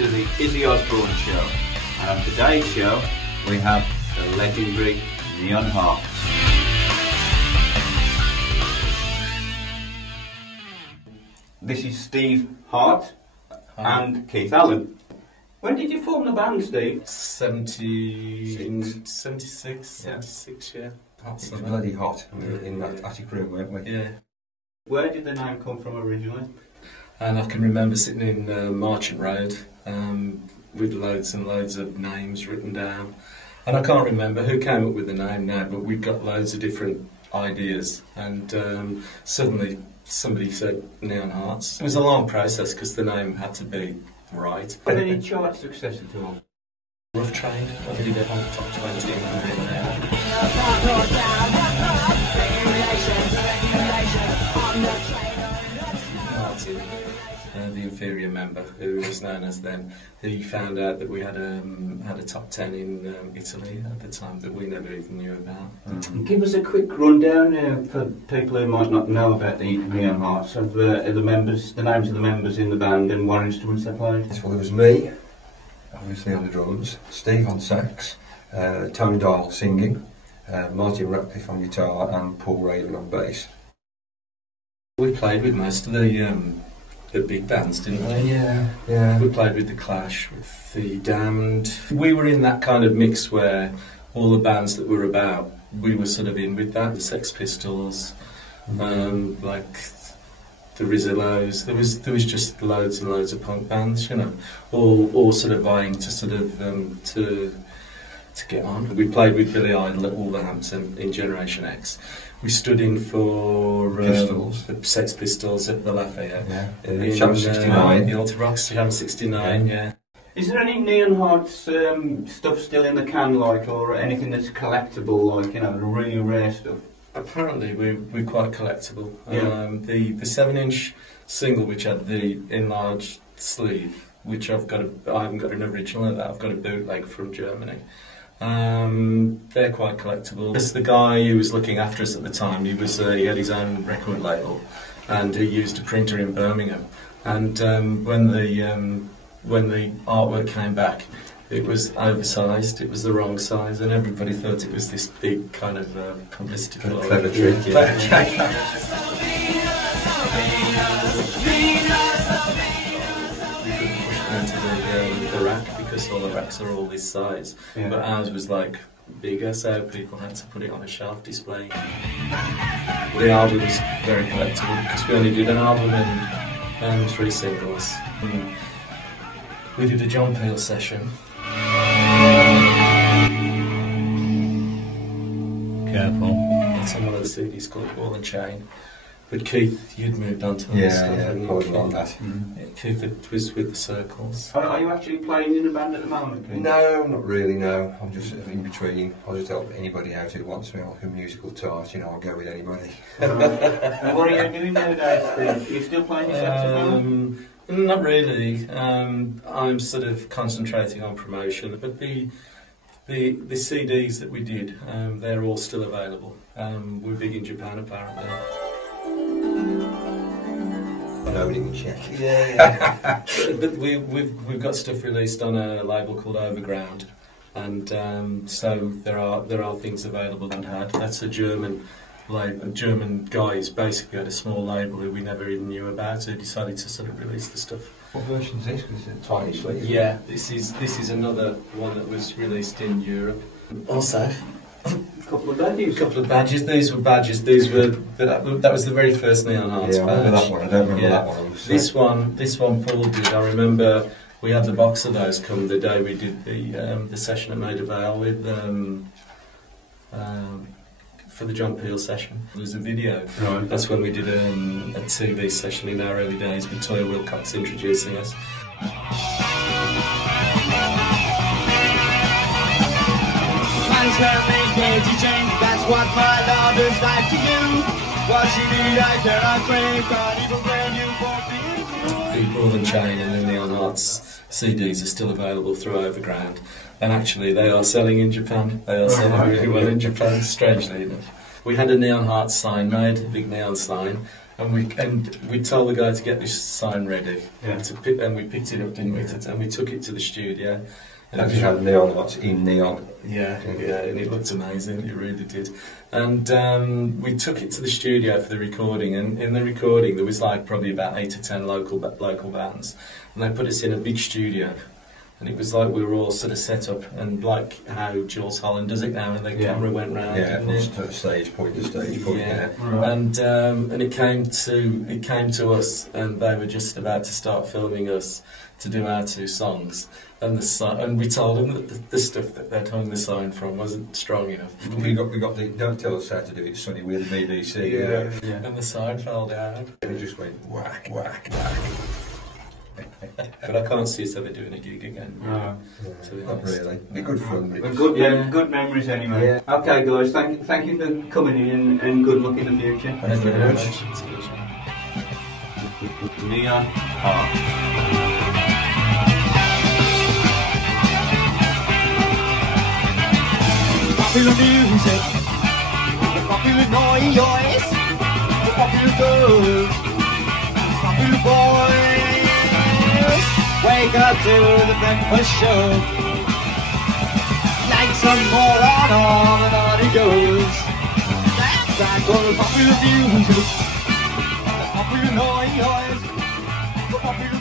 to the Izzy Osbourne show, and on today's show we have the legendary Neon Hearts. This is Steve Hart and Keith Allen. When did you form the band, Steve? 76, yeah. Hot it was bloody hot in that attic room, weren't we? Yeah. Where did the name come from originally? And I can remember sitting in Marchant Road with loads and loads of names written down. And I can't remember who came up with the name now, but we'd got loads of different ideas. And suddenly somebody said Neon Hearts. It was a long process because the name had to be right. Had any chart success at all? Rough Trade, I did it on top 20 in there. Martin, the inferior member, who was known as then, he found out that we had a top 10 in Italy at the time that we never even knew about. Give us a quick rundown for people who might not know about the Neon Hearts of the members, the names of the members in the band and what instruments they played. Well, there was me, obviously on the drums, Steve on sax, Tony Dial singing, Martin Ratcliffe on guitar and Paul Raven on bass. We played with most of the big bands, didn't we? Yeah. We played with The Clash, with The Damned. We were in that kind of mix where all the bands that were about, we were sort of in with that. The Sex Pistols, like the Rizzillos. There was just loads and loads of punk bands, you know, all sort of vying to sort of to get on. We played with Billy Idol at Wolverhampton in Generation X. We stood in for Pistols. The Sex Pistols at the Lafayette. Yeah. In Channel 69. The Alta Rocks, Channel 69, yeah. Is there any Neon Hearts stuff still in the can, like, or anything that's collectible, like, you know, the really rare stuff? Apparently we're quite collectible. Yeah. The 7-inch single, which had the enlarged sleeve, which I haven't got an original of that, I've got a bootleg from Germany. They're quite collectible. This the guy who was looking after us at the time. He had his own record label, and he used a printer in Birmingham. And when the artwork came back, it was oversized. It was the wrong size, and everybody thought it was this big kind of publicity ploy. Clever trick, yeah. The rack, because all the racks are all this size, but ours was like bigger, so people had to put it on a shelf display. The album's very collectible because we only did an album and 3 singles. We did a John Peel session. Careful. That's on one of the CDs called Ball and Chain. But Keith, you'd moved on to other stuff. Yeah, quite on that. Yeah, Keith was with the Circles. Are you actually playing in a band at the moment, Keith? No, not really, no. I'm just in between. I'll just help anybody out who wants me, like a musical tart, you know, I'll go with anybody. And what are you doing nowadays, Steve? Are you still playing your saxophone? Not really. I'm sort of concentrating on promotion, but the CDs that we did, they're all still available. We're big in Japan, apparently. Nobody can check. Yeah. But we've got stuff released on a label called Overground, and so there are things available. And that's a German guy who's basically had a small label who we never even knew about, who decided to sort of release the stuff. What version is this? Because it's a tiny sleeve. Yeah, this is another one that was released in Europe. Also, A couple of badges. These were badges. That was the very first Neon Hearts badge. badge. I remember that one. I don't remember that one. This one Paul did. I remember we had the box of those come the day we did the session at Maida Vale with for the John Peel session. There was a video. Right. That's when we did a TV session in our early days with Toya Wilcox introducing us. That's what my love is like to you. What you need, I cannot crave, but even when you won't be. The Ball and Chain and the Neon Hearts CDs are still available through Overground, and actually they are selling in Japan. They are selling really well in Japan, strangely enough. We had a Neon Hearts sign made, a big neon sign, And we told the guy to get this sign ready, Yeah. and we picked it up, didn't we? And we took it to the studio. And Actually had neon lights in neon. yeah, and it looked amazing. It really did. And we took it to the studio for the recording. And in the recording, there was like probably about 8 to 10 local bands, and they put us in a big studio. And it was like we were all sort of set up, and like how Jules Holland does it now, and the camera went round. Yeah, didn't from it? stage point to stage point. Yeah. Right. And it came to us, and they were just about to start filming us to do our 2 songs, and we told them that the stuff that they'd hung the sign from wasn't strong enough. We got the don't tell us how to do it, Sonny. We're the BBC. Yeah. And the sign fell down. And it just went whack, whack, whack. But I can't see us ever doing a gig again. No. To be Not honest. really. Be good fun. But Well, it good, Yeah. good memories anyway. Okay, guys, thank you for coming in, and good luck in the future. Thank you very much. It's a pleasure. Neon Heart. Popular music, the popular noise, the popular girls, popular boys. Wake up to the breakfast show. Like some moron on and on it goes. That's all the popular music, the popular noise, the popular